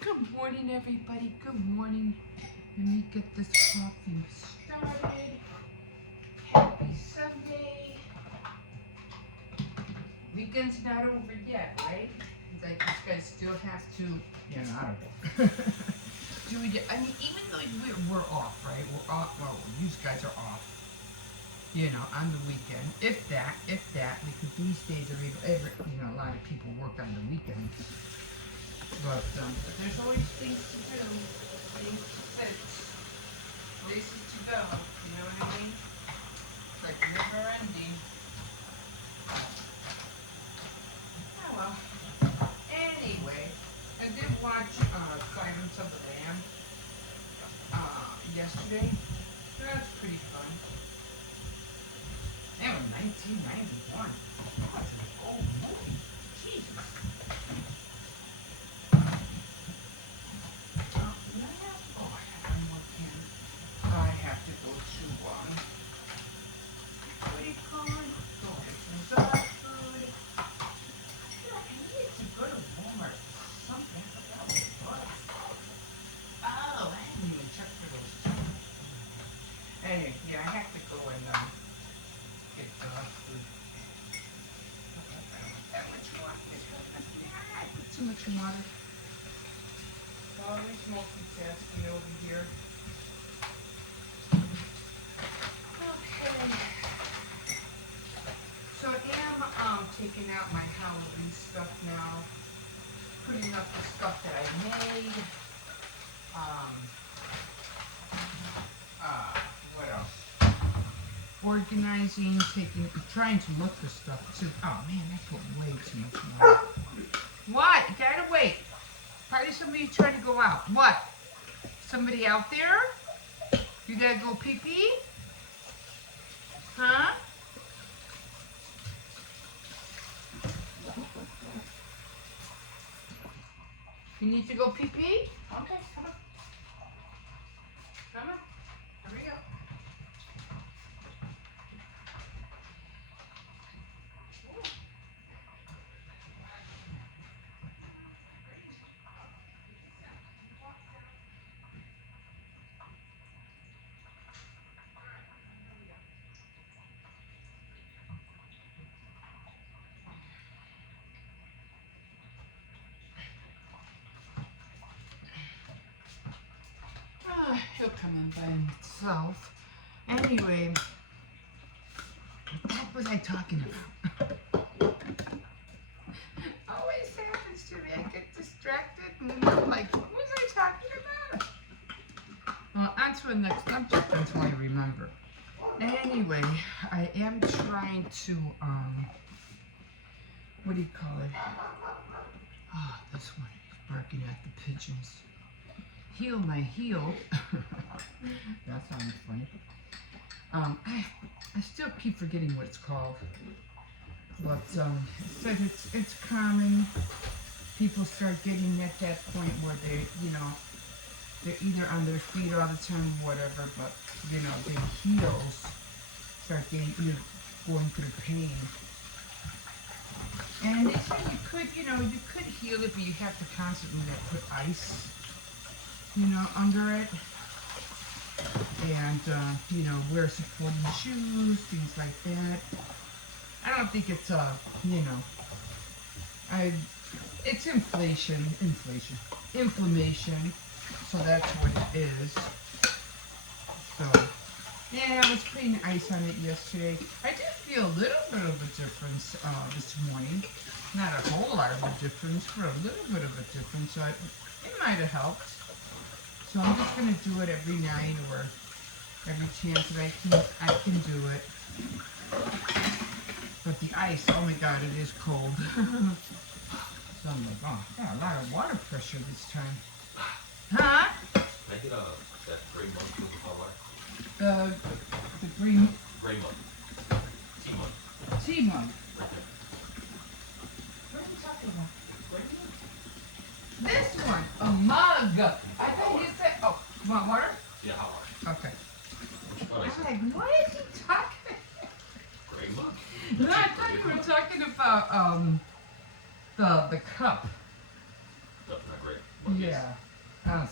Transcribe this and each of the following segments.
Good morning, everybody. Good morning. Let me get this coffee started. Happy Sunday. Weekend's not over yet, right? Like, you guys still have to, yeah, I don't know. Do we, I mean, even though we're off, right? We're off, well, you guys are off, you know, on the weekend. If that, because these days, a lot of people work on the weekends. But there's always things to do, things to fix, places to go, you know what I mean? It's like never ending. Oh well. Anyway, I did watch Silence of the Lambs yesterday. That's pretty fun. That was 1991. That was an old movie. Jesus. I have to go to what do you call it? Go get some dog food. I need to go to Walmart or something. I forgot what it was. Oh, I didn't even check for those two. Anyway, yeah, I have to go and get dog food. That much water. I put too much water. Always multitasking over here. Okay. So I am taking out my Halloween stuff now, putting up the stuff that I made. What else? Organizing, trying to look for stuff too. Oh man, I put way too much water. What? You gotta wait. Probably somebody trying to go out. What? Somebody out there? You gotta go pee-pee? Huh? You need to go pee-pee? Okay, come on. Come on. Here we go. He'll come in by himself. Anyway, what was I talking about? Always happens to me. I get distracted and then I'm like, what was I talking about? Well, on to the next subject until I remember. Anyway, I am trying to, what do you call it? Oh, this one is barking at the pigeons. Heal my heel. That sounds funny. I still keep forgetting what it's called. But it says it's common. People start getting at that point where they, they're either on their feet all the time, whatever, but their heels start going through pain. And they say you could heal it, but you have to constantly put ice, under it. And, wear supporting shoes, things like that. I don't think it's, it's inflammation. So that's what it is. So, yeah, I was putting ice on it yesterday. I did feel a little bit of a difference this morning. Not a whole lot of a difference, but a little bit of a difference. So it might have helped. So I'm just going to do it every night or every chance that I can do it. But the ice, oh my God, it is cold. So I'm like, oh, I got a lot of water pressure this time. Huh? Can I get that gray mug with the hot water? The green... Gray mug. Tea mug. Tea mug. What are you talking about? This one, a mug. I thought you said, oh, you want water? Yeah, hot water. Okay. What I I was said? like, what is he talking about? Gray mug. No, I thought you were talking about the cup. No, not gray. Yeah.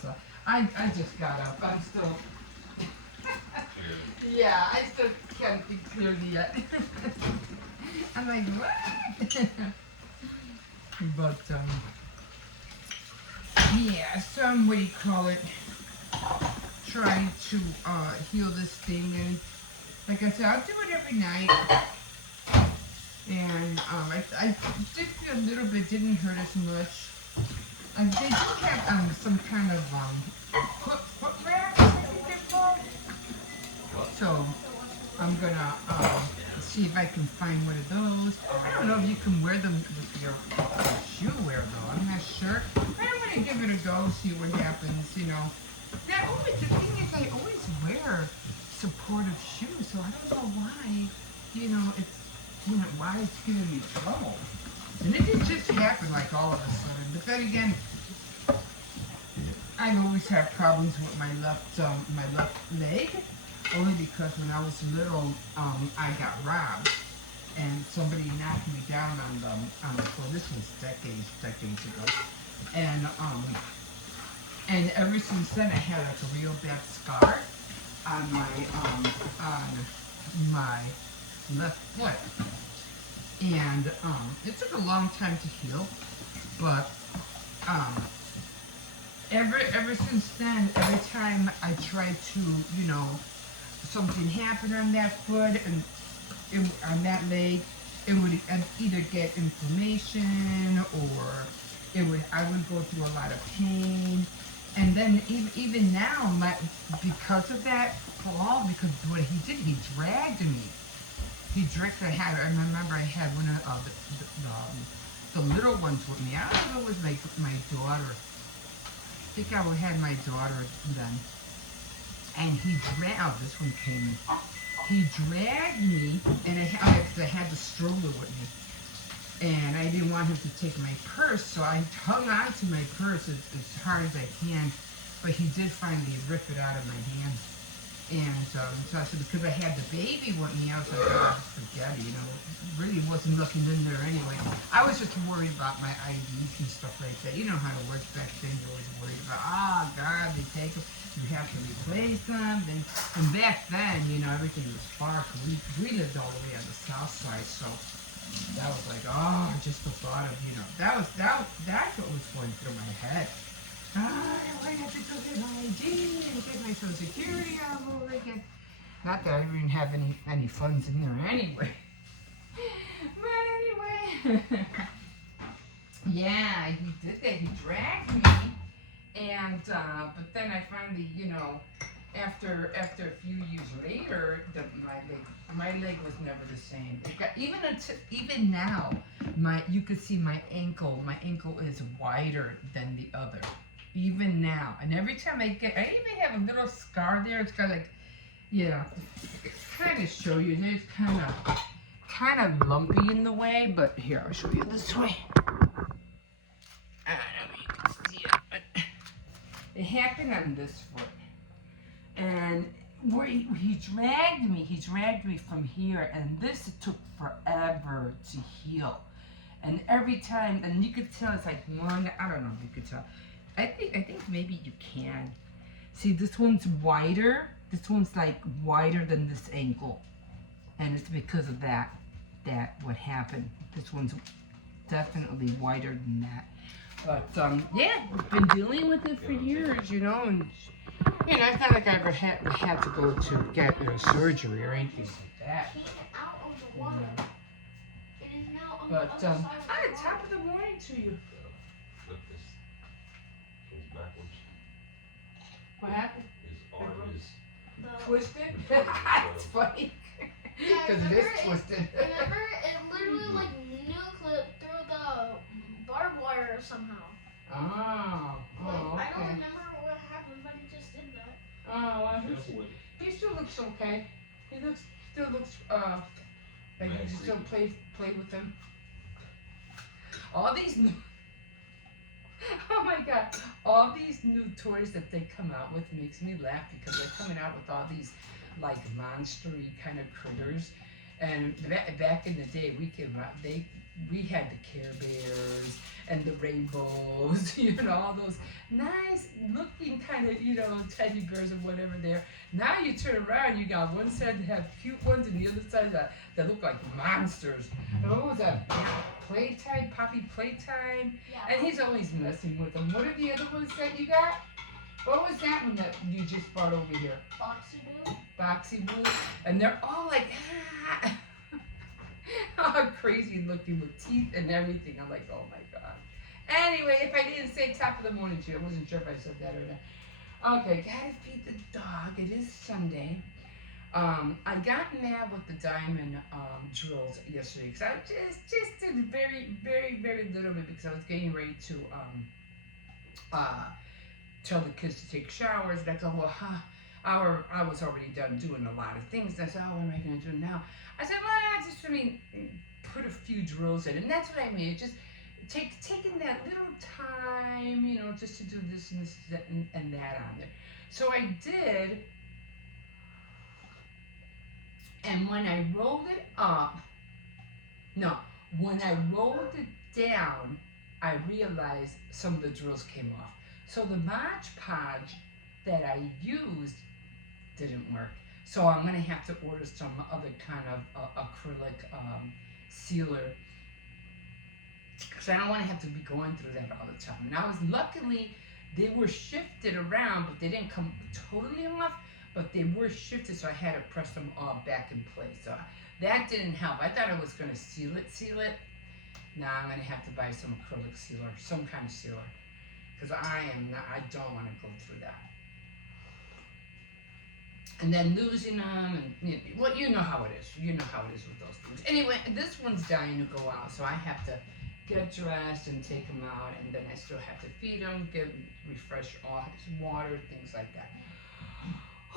So I just got up. I'm still. Yeah, I still can't think clearly yet. I'm like, what? But yeah. So I'm, what do you call it? Trying to heal this thing, and like I said, I'll do it every night. And I did feel a little bit, didn't hurt as much. They do have some kind of foot wraps, I think they're called. So I'm gonna see if I can find one of those. I don't know if you can wear them with your shoe wear though. I'm not sure. But I'm gonna give it a go, see what happens. You know. Now, the thing is, I always wear supportive shoes, so I don't know why. You know, why it's giving me trouble. And it didn't just happen like all of a sudden. But then again, I always have problems with my left leg, only because when I was little, I got robbed, and somebody knocked me down on the. Well, this was decades ago, and ever since then I had like a real bad scar on my left foot, and it took a long time to heal, but ever since then, every time I try to, you know, something happened on that foot and on that leg, it would either get inflammation or I would go through a lot of pain. And then even now, because of that fall, because what he did, he dragged me. I remember I had one of the little ones with me. I don't know if it was my daughter. I think I had my daughter then. And this one came in. He dragged me, and I had the stroller with me. And I didn't want him to take my purse, so I hung on to my purse as hard as I can. But he did finally rip it out of my hand. And so I said, because I had the baby with me, I was like, oh, forget it, you know. Really wasn't looking in there anyway. I was just worried about my IDs and stuff like that. You know how it works back then. You're always worried about, God, they take them. You have to replace them. And back then, you know, everything was far. We lived all the way on the south side, so that was like, just the thought of, you know, that's what was going through my head. I have to go get my ID and get my Social Security all over again. Not that I didn't have any funds in there anyway. But anyway, yeah, he did that. He dragged me, and but then I finally, you know, after a few years later, my leg was never the same. It got, even now, you could see my ankle. My ankle is wider than the other. Even now, and every time I even have a little scar there. It's got like, yeah, kind of show you. There's kind of lumpy in the way, but here I'll show you this way. I don't know if you can see it, but it happened on this foot, and where he dragged me from here, and this took forever to heal. And every time, and you could tell it's like one. I don't know if you could tell. I think maybe you can. See, this one's wider. This one's like wider than this ankle. And it's because of that what happened. This one's definitely wider than that. But yeah, I've been dealing with it for years, you know, and you know, it's not like I ever had to go to get surgery or anything like that. You know. But hi, top of the morning to you. What happened? His arm is twisted? That's funny. Because it is twisted. Remember, it literally like clipped through the barbed wire somehow. Oh, Like, okay. I don't remember what happened, but he just did that. Oh, well, he still looks okay. He still looks like you can still play with him. All these oh my God, all these new toys that they come out with makes me laugh, because they're coming out with all these like monstery kind of critters. And back in the day, we had the Care Bears and the rainbows, you know, all those nice looking kind of, you know, teddy bears or whatever there. Now you turn around, you got one side that have cute ones and the other side that look like monsters. And what was that? Playtime, Poppy Playtime? Yeah. And he's always messing with them. What are the other ones that you got? What was that one that you just brought over here? Boxy Boo. Boxy Boo? And they're all like, all crazy looking with teeth and everything. I'm like, oh my god. Anyway, if I didn't say top of the morning to you, I wasn't sure if I said that or not. Okay, gotta feed the dog. It is Sunday. I got mad with the diamond drills yesterday because I just did very little bit because I was getting ready to tell the kids to take showers. And I go, well, I was already done doing a lot of things. I said, oh, what am I going to do now? I said, well, just put a few drills in, and that's what I mean. Just taking that little time, you know, just to do this and this and that on there. So I did, and when I rolled it up, when I rolled it down, I realized some of the drills came off. So the Mod Podge that I used didn't work. So I'm gonna have to order some other kind of acrylic sealer because I don't want to have to be going through that all the time. And I was luckily they were shifted around, but they didn't come totally off, but they were shifted, so I had to press them all back in place. So that didn't help. I thought I was gonna seal it. Now I'm gonna have to buy some acrylic sealer, some kind of sealer, because I don't want to go through that. And then losing them, and well, you know how it is. You know how it is with those things. Anyway, this one's dying to go out, so I have to get dressed and take him out, and then I still have to feed him, refresh all his water, things like that.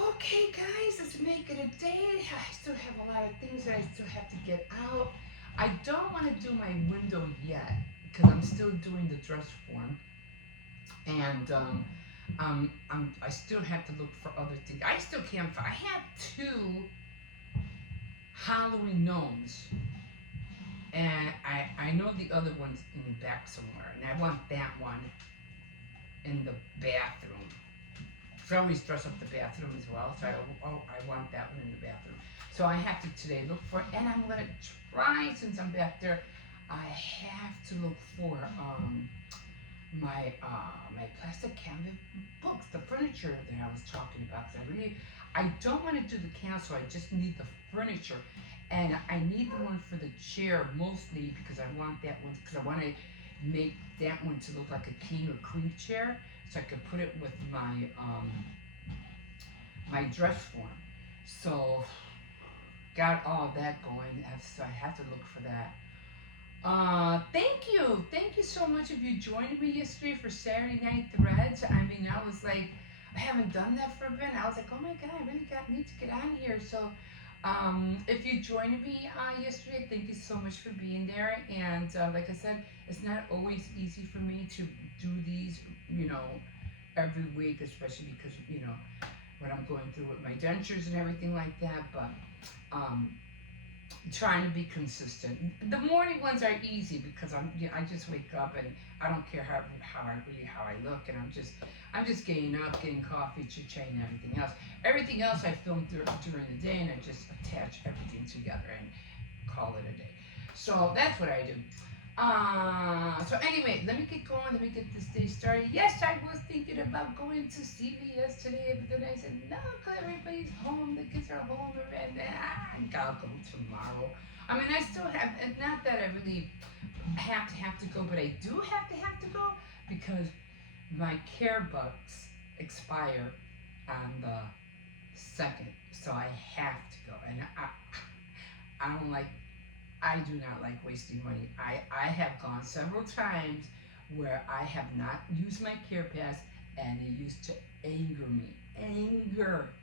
Okay, guys, let's make it a day. I still have a lot of things that I still have to get out. I don't want to do my window yet because I'm still doing the dress form, and I still have to look for other things. I still can't find. I have 2 Halloween gnomes, and I know the other one's in the back somewhere, and I want that one in the bathroom. So I always dress up the bathroom as well, so I want that one in the bathroom. So I have to today look for it, and I'm gonna try, since I'm back there, I have to look for my plastic canvas books, the furniture that I was talking about. I don't want to do the cancel. I just need the furniture, and I need the one for the chair mostly because I want that one because I want to make that one to look like a king or queen chair, so I could put it with my my dress form. So got all that going, so I have to look for that. Thank you so much if you joined me yesterday for Saturday Night Threads. I mean, I was like, I haven't done that for a bit. I was like, oh my god, I really need to get on here. So, if you joined me yesterday, thank you so much for being there. And like I said, it's not always easy for me to do these, you know, every week, especially because, you know, what I'm going through with my dentures and everything like that. But trying to be consistent. The morning ones are easy because I just wake up and I don't care how I look, and I'm just getting up, getting coffee, chit-chat, and everything else. Everything else I film during the day, and I just attach everything together and call it a day. So that's what I do. So anyway, let me get going. Let me get this day started. Yes, I was thinking about going to CVS today, but then I said, no, because everybody's home. The kids are home already. I'll go tomorrow. I mean, I still have, it's not that I really have to go, but I do have to go because my care bucks expire on the 2nd. So I have to go. And I do not like wasting money. I have gone several times where I have not used my care pass, and it used to anger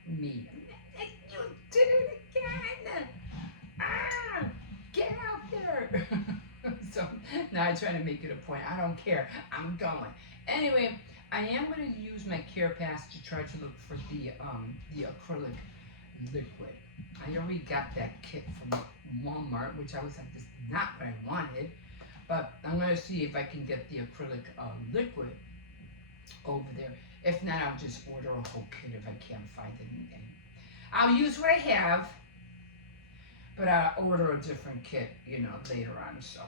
me. You did it again! Get out there! So now I try to make it a point. I don't care. I'm going. Anyway, I am going to use my care pass to try to look for the acrylic liquid. I already got that kit from Walmart, which I was like, this is not what I wanted. But I'm gonna see if I can get the acrylic liquid over there. If not, I'll just order a whole kit if I can't find anything. I'll use what I have, but I'll order a different kit, later on. So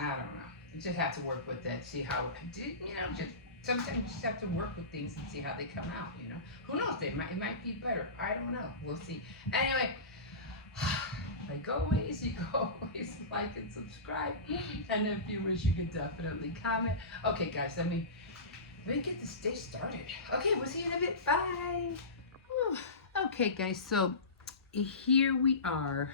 I don't know. You just have to work with that, see how, just sometimes you just have to work with things and see how they come out. Who knows? It might be better. I don't know. We'll see. Anyway, like always, you go always like and subscribe, and if you wish, you can definitely comment. Okay, guys, let me get this day started. Okay, we'll see you in a bit. Bye. Whew. Okay, guys, so here we are.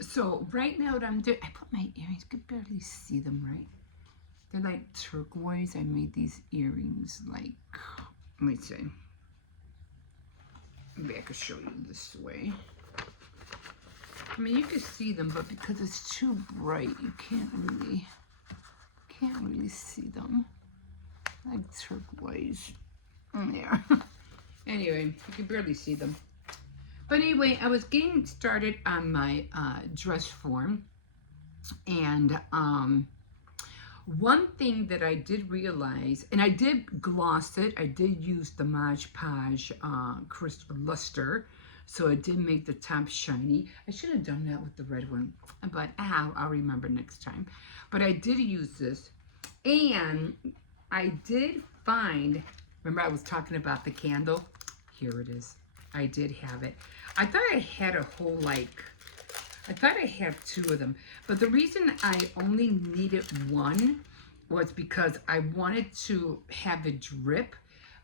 So right now what I'm doing, I put my earrings, you could barely see them, right? They're like turquoise. I made these earrings like, let me see. Maybe I could show you this way. I mean, you can see them, but because it's too bright, you can't really see them. Like turquoise. There. Anyway, you can barely see them. But anyway, I was getting started on my dress form, and one thing that I did realize, and I did gloss it, I did use the Mod Podge crystal luster, so it did make the top shiny. I should have done that with the red one, but I'll remember next time. But I did use this, and I did find, remember I was talking about the candle? Here it is. I did have it. I thought I had a whole, I thought I had 2 of them. But the reason I only needed 1 was because I wanted to have it drip.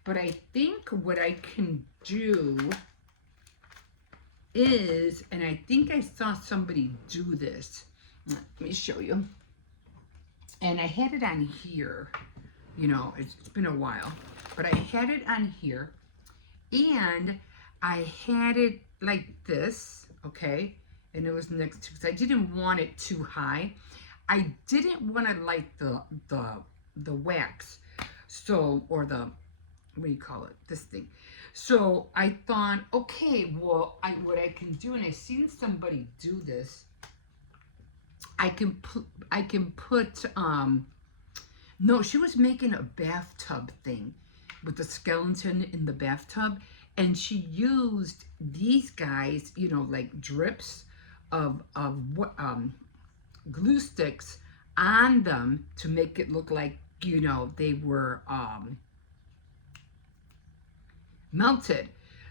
But I think what I can do is, and I think I saw somebody do this. Let me show you. And I had it on here. It's been a while. But I had it on here. And I had it like this, okay? And it was next to, because I didn't want it too high. I didn't want to light the wax. So, or the, what do you call it? This thing. So I thought, okay, well, what I can do, and I seen somebody do this, I can put, no, she was making a bathtub thing with the skeleton in the bathtub, and she used these guys, like drips of glue sticks on them to make it look like, they were melted.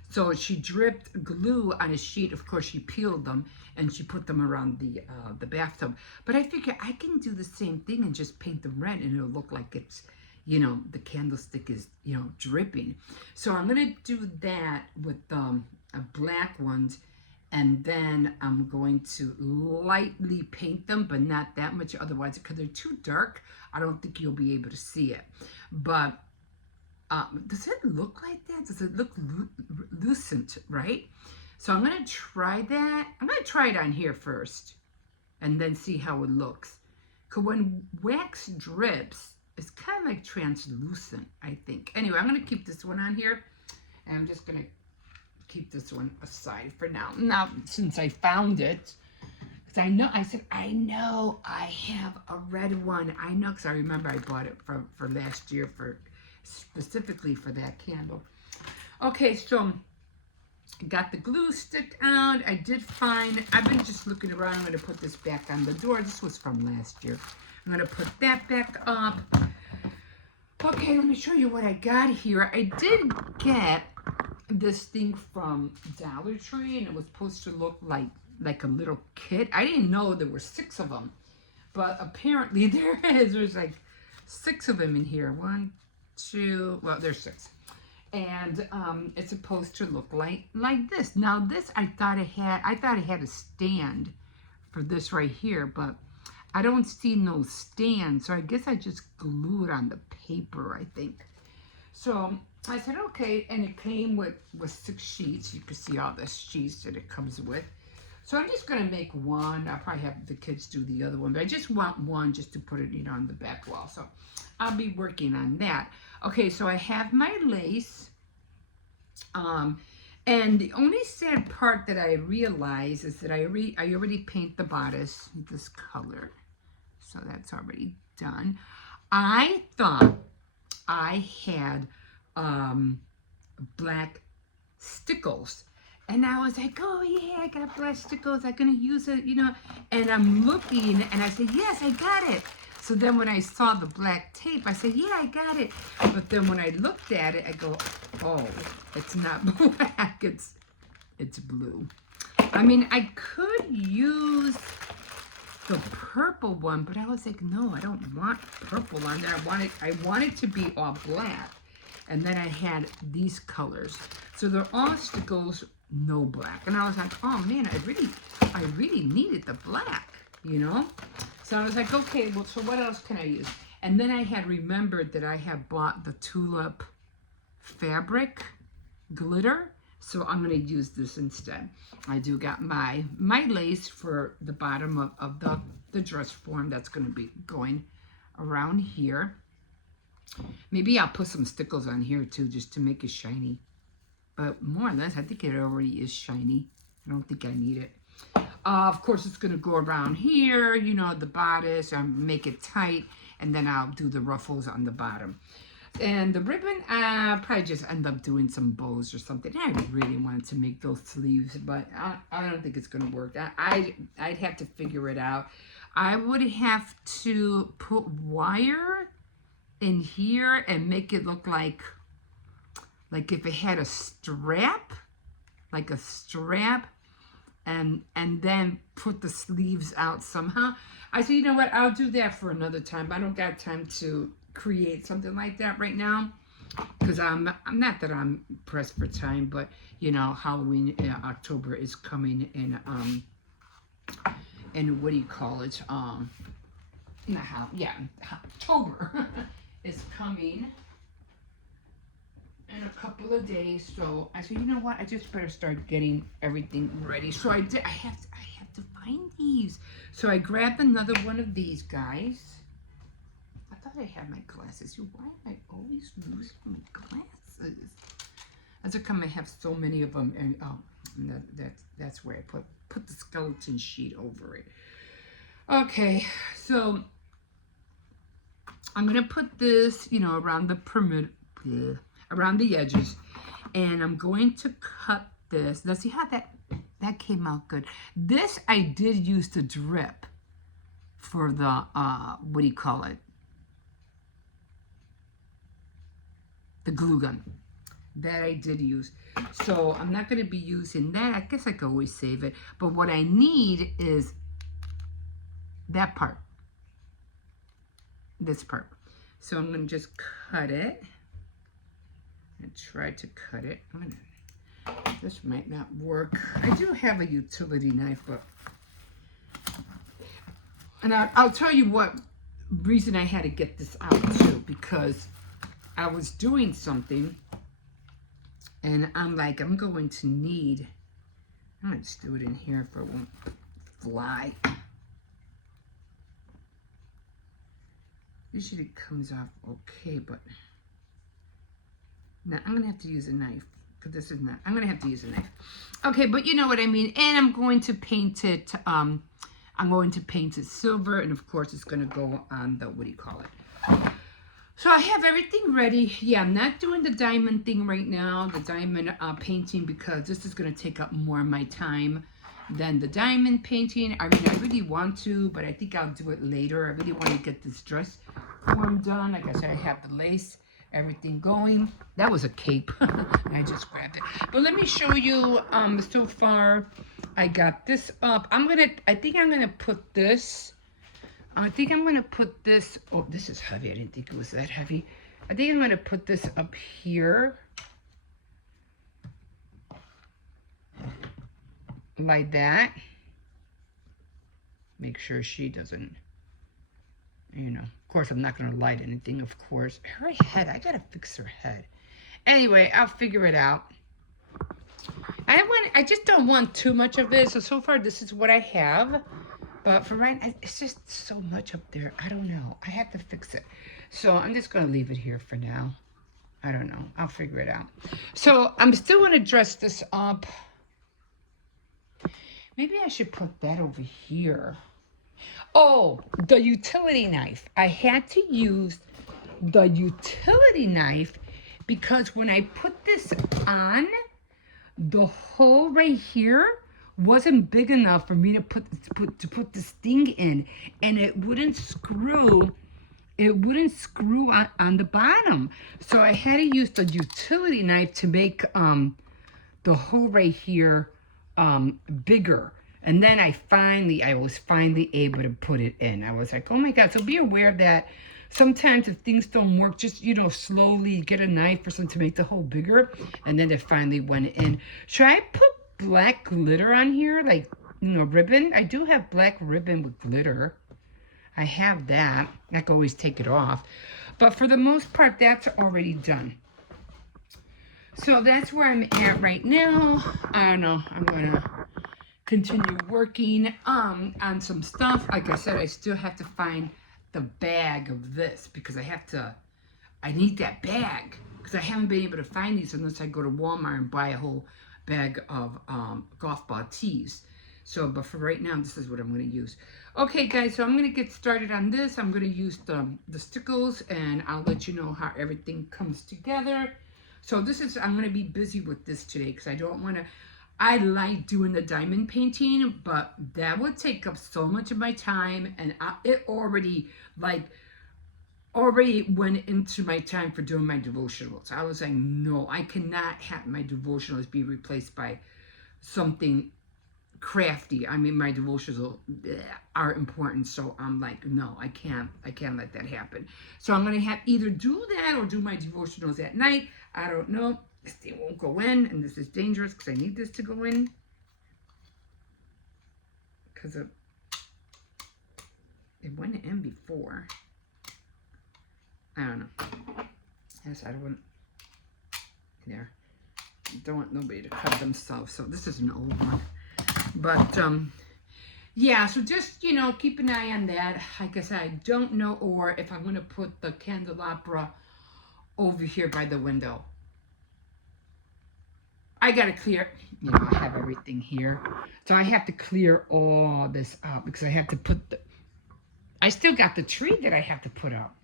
So she dripped glue on a sheet. Of course, she peeled them and she put them around the bathtub. But I figure I can do the same thing and just paint them red, and it'll look like it's, the candlestick is, dripping. So I'm going to do that with black ones, and then I'm going to lightly paint them, but not that much. Otherwise, because they're too dark, I don't think you'll be able to see it. But does it look like that? Does it look lucent, right? So I'm going to try that. I'm going to try it on here first and then see how it looks. Because when wax drips, it's kind of like translucent, I think. Anyway, I'm going to keep this one on here, and I'm just going to keep this one aside for now. Now, since I found it, because I know I have a red one. I know, because I remember I bought it for last year, specifically for that candle. Okay, so got the glue stick out. I did find, I've been just looking around. I'm going to put this back on the door. This was from last year. I'm going to put that back up. Okay, let me show you what I got here. I did get this thing from Dollar Tree, and it was supposed to look like a little kit. I didn't know there were 6 of them, but apparently there is. There's like 6 of them in here. 1, 2, well, there's 6. And it's supposed to look like this. Now this, I thought it had a stand for this right here, but I don't see no stand, so I guess I just glue it on the paper, I think. So I said, okay, and it came with 6 sheets. You can see all the sheets that it comes with. So I'm just gonna make one. I'll probably have the kids do the other one, but I just want one just to put it, on the back wall. So I'll be working on that. Okay, so I have my lace, And the only sad part that I realize is that I already paint the bodice this color. So that's already done. I thought I had black stickles. And I was like, oh yeah, I got black stickles. I'm going to use it, you know. And I'm looking and I said, yes, I got it. So then when I saw the black tape, I said, yeah, I got it. But then when I looked at it, I go, oh, it's not black, it's blue. I mean, I could use the purple one, but I was like, no, I don't want purple on there. I want it to be all black. And then I had these colors. So they're all stickles, no black. And I was like, oh man, I really needed the black, you know? So I was like, okay, well, so what else can I use? And then I had remembered that I had bought the tulip fabric glitter. So I'm going to use this instead. I do got my lace for the bottom of the dress form that's going to be going around here. Maybe I'll put some stickles on here too, just to make it shiny. But more or less, I think it already is shiny. I don't think I need it. Of course, it's going to go around here, you know, the bodice. Make it tight, and then I'll do the ruffles on the bottom. And the ribbon, probably just end up doing some bows or something. I really wanted to make those sleeves, but I don't think it's going to work. I'd have to figure it out. I would have to put wire in here and make it look like if it had a strap, like a strap, and then put the sleeves out somehow. I said, you know what, I'll do that for another time. I don't got time to create something like that right now, because I'm not that I'm pressed for time, but you know, Halloween October is coming, and what do you call it, October is coming in a couple of days. So I said, you know what, I just better start getting everything ready. So I did. I have to find these. So I grabbed another one of these guys. I thought I had my glasses. Why am I always losing my glasses? As I come, I have so many of them, and that's where I put the skeleton sheet over it. Okay, so I'm gonna put this, you know, around the perimeter, around the edges, and I'm going to cut this. Let's see how that came out good. This I did use the drip for the what do you call it? The glue gun. That I did use. So I'm not going to be using that. I guess I could always save it. But what I need is that part. This part. So I'm going to just cut it. And try to cut it. This might not work. I do have a utility knife, but... And I'll tell you what reason I had to get this out too. Because I was doing something, and I'm like, I'm going to need, I'm going to just do it in here if it won't fly. Usually it comes off okay, but now I'm going to have to use a knife, because this is not, I'm going to have to use a knife. Okay, but you know what I mean. And I'm going to paint it, silver, and of course it's going to go on the, what do you call it? So I have everything ready. Yeah, I'm not doing the diamond thing right now, the diamond painting, because this is going to take up more of my time than the diamond painting. I mean, I really want to, but I think I'll do it later. I really want to get this dress form done. Like I said, I have the lace, everything going. That was a cape. I just grabbed it. But let me show you, so far, I got this up. I think I'm going to put this... I think I'm going to put this, oh, this is heavy. I didn't think it was that heavy. I think I'm going to put this up here. Like that. Make sure she doesn't, you know. Of course, I'm not going to light anything, of course. Her head, I got to fix her head. Anyway, I'll figure it out. I just don't want too much of this. So far, this is what I have. But for right now, it's just so much up there. I don't know. I have to fix it. So I'm just going to leave it here for now. I don't know. I'll figure it out. So I'm still going to dress this up. Maybe I should put that over here. Oh, the utility knife. I had to use the utility knife because when I put this on, the hole right here wasn't big enough for me to put this thing in, and it wouldn't screw. It wouldn't screw on the bottom, so I had to use the utility knife to make the hole right here bigger. And then I was finally able to put it in. I was like, oh my God. So be aware that sometimes if things don't work, just, slowly get a knife or something to make the hole bigger. And then it finally went in. Should I put black glitter on here? Like, ribbon? I do have black ribbon with glitter. I have that. I can always take it off. But for the most part, that's already done. So that's where I'm at right now. I don't know. I'm going to continue working on some stuff. Like I said, I still have to find the bag of this because I need that bag because I haven't been able to find these unless I go to Walmart and buy a whole bag of golf ball tees. So, but for right now, this is what I'm going to use. Okay, guys, so I'm going to get started on this. I'm going to use the stickles, and I'll let you know how everything comes together. So I'm going to be busy with this today because I don't want to, I like doing the diamond painting, but that would take up so much of my time, and it already went into my time for doing my devotionals. I was like, no, I cannot have my devotionals be replaced by something crafty. I mean, my devotionals are important, so I'm like, no, I can't let that happen. So I'm gonna have either do that or do my devotionals at night. I don't know. This thing won't go in, and this is dangerous because I need this to go in because it went in before. I don't know. Yes, I don't want there. Don't want nobody to cut themselves. So this is an old one. But, yeah, so just, keep an eye on that. Like I said, I don't know, or if I'm going to put the candelabra over here by the window. I got to clear, I have everything here. So I have to clear all this out because I have to put I still got the tree that I have to put up.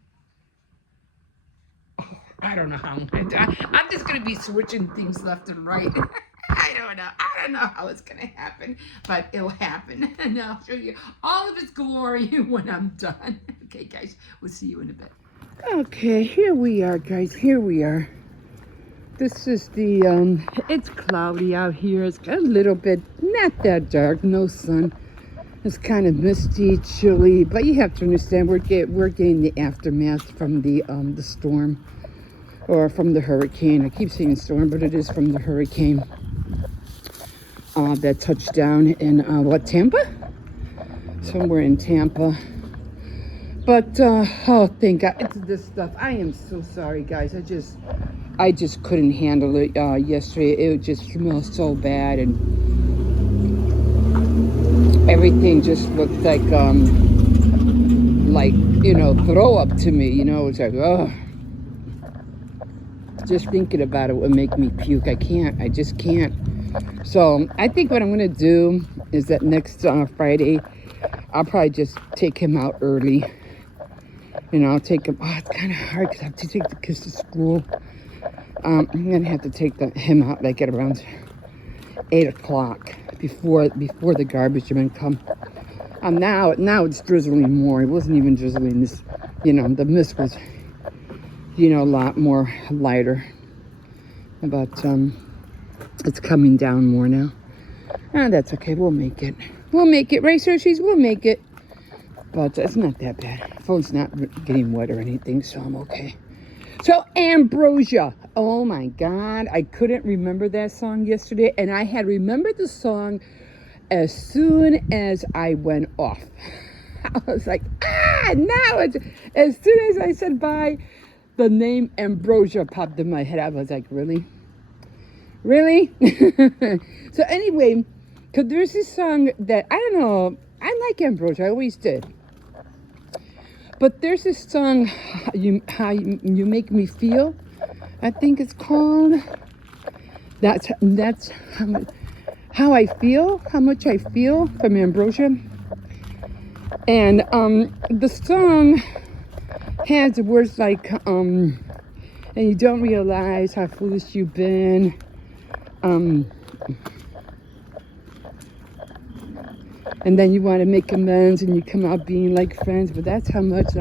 Oh, I don't know how I'm just going to be switching things left and right. I don't know how it's going to happen, but it'll happen. And I'll show you all of its glory when I'm done. Okay, guys, we'll see you in a bit. Okay, here we are, guys. Here we are. This is it's cloudy out here. It's got a little bit, not that dark, no sun. It's kind of misty, chilly, but you have to understand we're getting the aftermath from the storm, or from the hurricane. I keep saying storm, but it is from the hurricane. That touched down in Tampa? Somewhere in Tampa. But oh, thank God, it's this stuff. I am so sorry, guys. I just couldn't handle it yesterday. It just smelled so bad, and everything just looked like throw up to me. It's like, oh. Just thinking about it would make me puke. I just can't. So I think what I'm going to do is that next Friday, I'll probably just take him out early. I'll take him. Oh, it's kind of hard because I have to take the kids to school. I'm going to have to take him out like at around 8 o'clock before the garbage men come. Now it's drizzling more. It wasn't even drizzling. This, the mist was, a lot more lighter. But it's coming down more now. That's okay. We'll make it. We'll make it. Right, Cersei? We'll make it. But it's not that bad. Phone's not getting wet or anything, so I'm okay. So, Ambrosia. Oh, my God. I couldn't remember that song yesterday. And I had remembered the song as soon as I went off. I was like, now it's... As soon as I said bye, the name Ambrosia popped in my head. I was like, really? Really? So anyway, because there's this song that, I don't know, I like Ambrosia, I always did. But there's this song, How You Make Me Feel. I think it's called. That's how I feel, how much I feel from Ambrosia. And the song has words like and you don't realize how foolish you've been. And then you want to make amends and you come out being like friends, but that's how much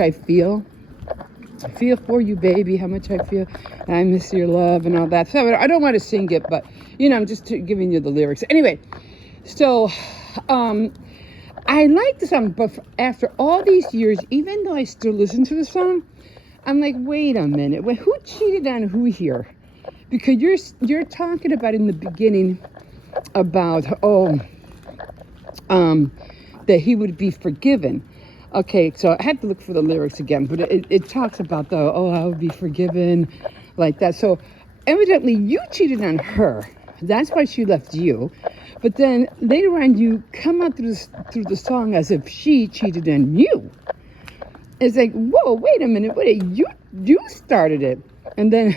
I feel. I feel for you, baby, how much I feel. And I miss your love and all that. So I don't want to sing it, but I'm just giving you the lyrics. Anyway, so I like the song, but after all these years, even though I still listen to the song, I'm like, wait a minute, who cheated on who here? Because you're talking about in the beginning about that he would be forgiven. Okay, so I had to look for the lyrics again, but it talks about I would be forgiven, like that. So evidently you cheated on her. That's why she left you. But then later on you come out through the song as if she cheated on you. It's like, whoa, wait a minute, you started it. And then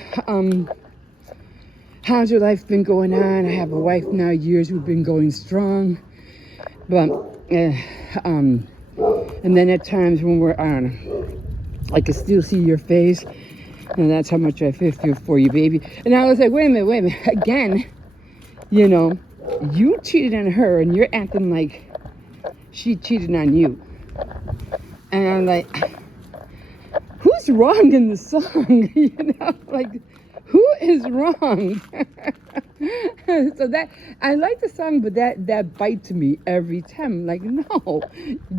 how's your life been going on? I have a wife now, years we've been going strong. But and then at times when we're on, I can still see your face, and that's how much I feel for you, baby. And I was like, wait a minute, again, you cheated on her, and you're acting like she cheated on you. And I'm like, who's wrong in the song? Like, who is wrong? So that I like the song, but that bites me every time. Like, no,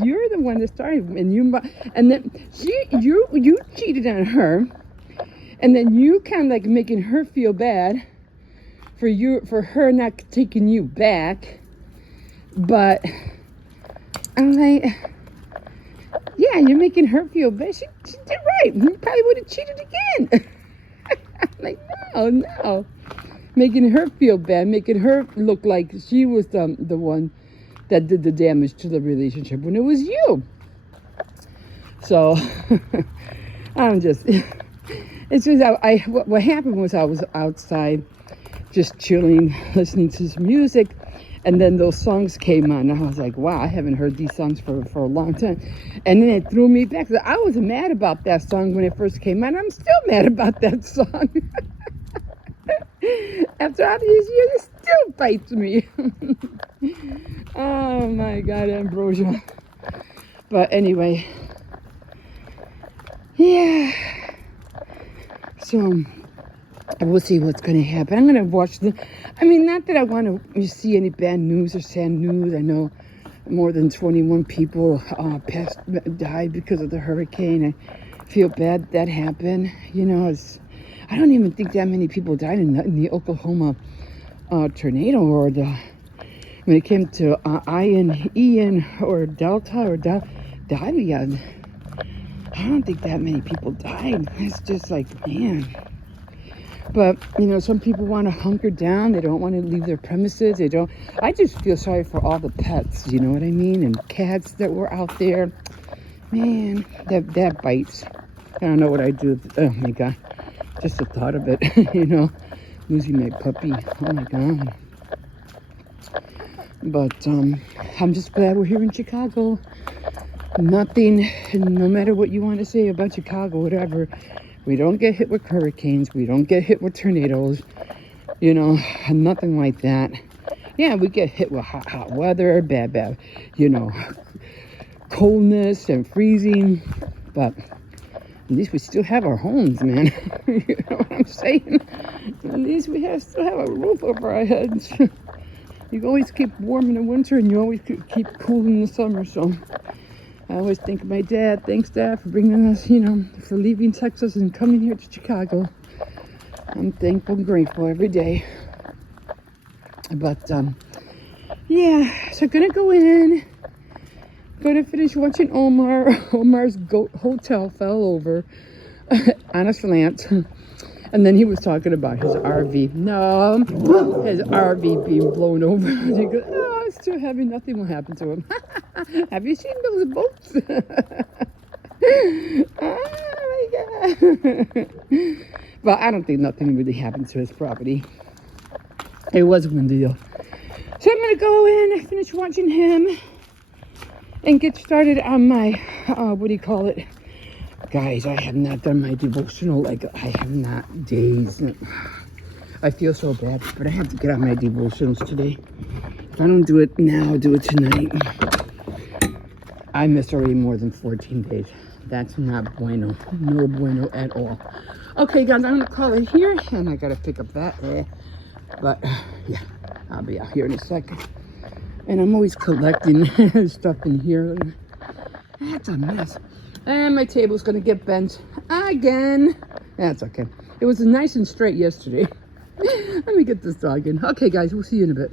you're the one that started, and then you cheated on her, and then you kind of like making her feel bad for her not taking you back. But I'm like, yeah, you're making her feel bad. She did right. You probably would have cheated again. I'm like, no. Making her feel bad, making her look like she was the one that did the damage to the relationship when it was you. So it's just what happened was I was outside just chilling, listening to some music, and then those songs came on. And I was like, wow, I haven't heard these songs for a long time. And then it threw me back. So I was mad about that song when it first came on. I'm still mad about that song. After all these years, it still bites me. Oh my God, Ambrosia. But anyway, yeah. So we'll see what's going to happen. I'm going to watch not that I want to see any bad news or sad news. I know more than 21 people died because of the hurricane. I feel bad that happened. I don't even think that many people died in the Oklahoma tornado or when it came to Ian or Delta or Dahlia. I don't think that many people died. It's just like, man. But, some people want to hunker down. They don't want to leave their premises. I just feel sorry for all the pets, you know what I mean? And cats that were out there. Man, that bites. I don't know what I'd do. Oh my God. Just the thought of it, losing my puppy. Oh my God. But I'm just glad we're here in Chicago. Nothing, no matter what you want to say about Chicago, whatever, we don't get hit with hurricanes. We don't get hit with tornadoes, nothing like that. Yeah, we get hit with hot weather, bad, coldness and freezing, but at least we still have our homes, man. You know what I'm saying? At least we still have a roof over our heads. You always keep warm in the winter, and you always keep cool in the summer. So I always think of my dad. Thanks, Dad, for bringing us, for leaving Texas and coming here to Chicago. I'm thankful and grateful every day. But, yeah, so gonna go in. Gonna finish watching Omar. Omar's hotel fell over on a slant. And then he was talking about his RV. No, his RV being blown over. He goes, oh, it's too heavy. Nothing will happen to him. Have you seen those boats? Oh, my But I don't think nothing really happened to his property. It was windy though. So I'm gonna go in, finish watching him, and get started on my, what do you call it? Guys, I have not done my devotional, like, I have not days. I feel so bad, but I have to get on my devotions today. If I don't do it now, I'll do it tonight. I missed already more than 14 days. That's not bueno. No bueno at all. Okay, guys, I'm gonna call it here, and I gotta pick up that. But, yeah, I'll be out here in a second. And I'm always collecting stuff in here. That's a mess. And my table's gonna get bent again. That's okay. It was nice and straight yesterday. Let me get this dog in. Okay, guys, we'll see you in a bit.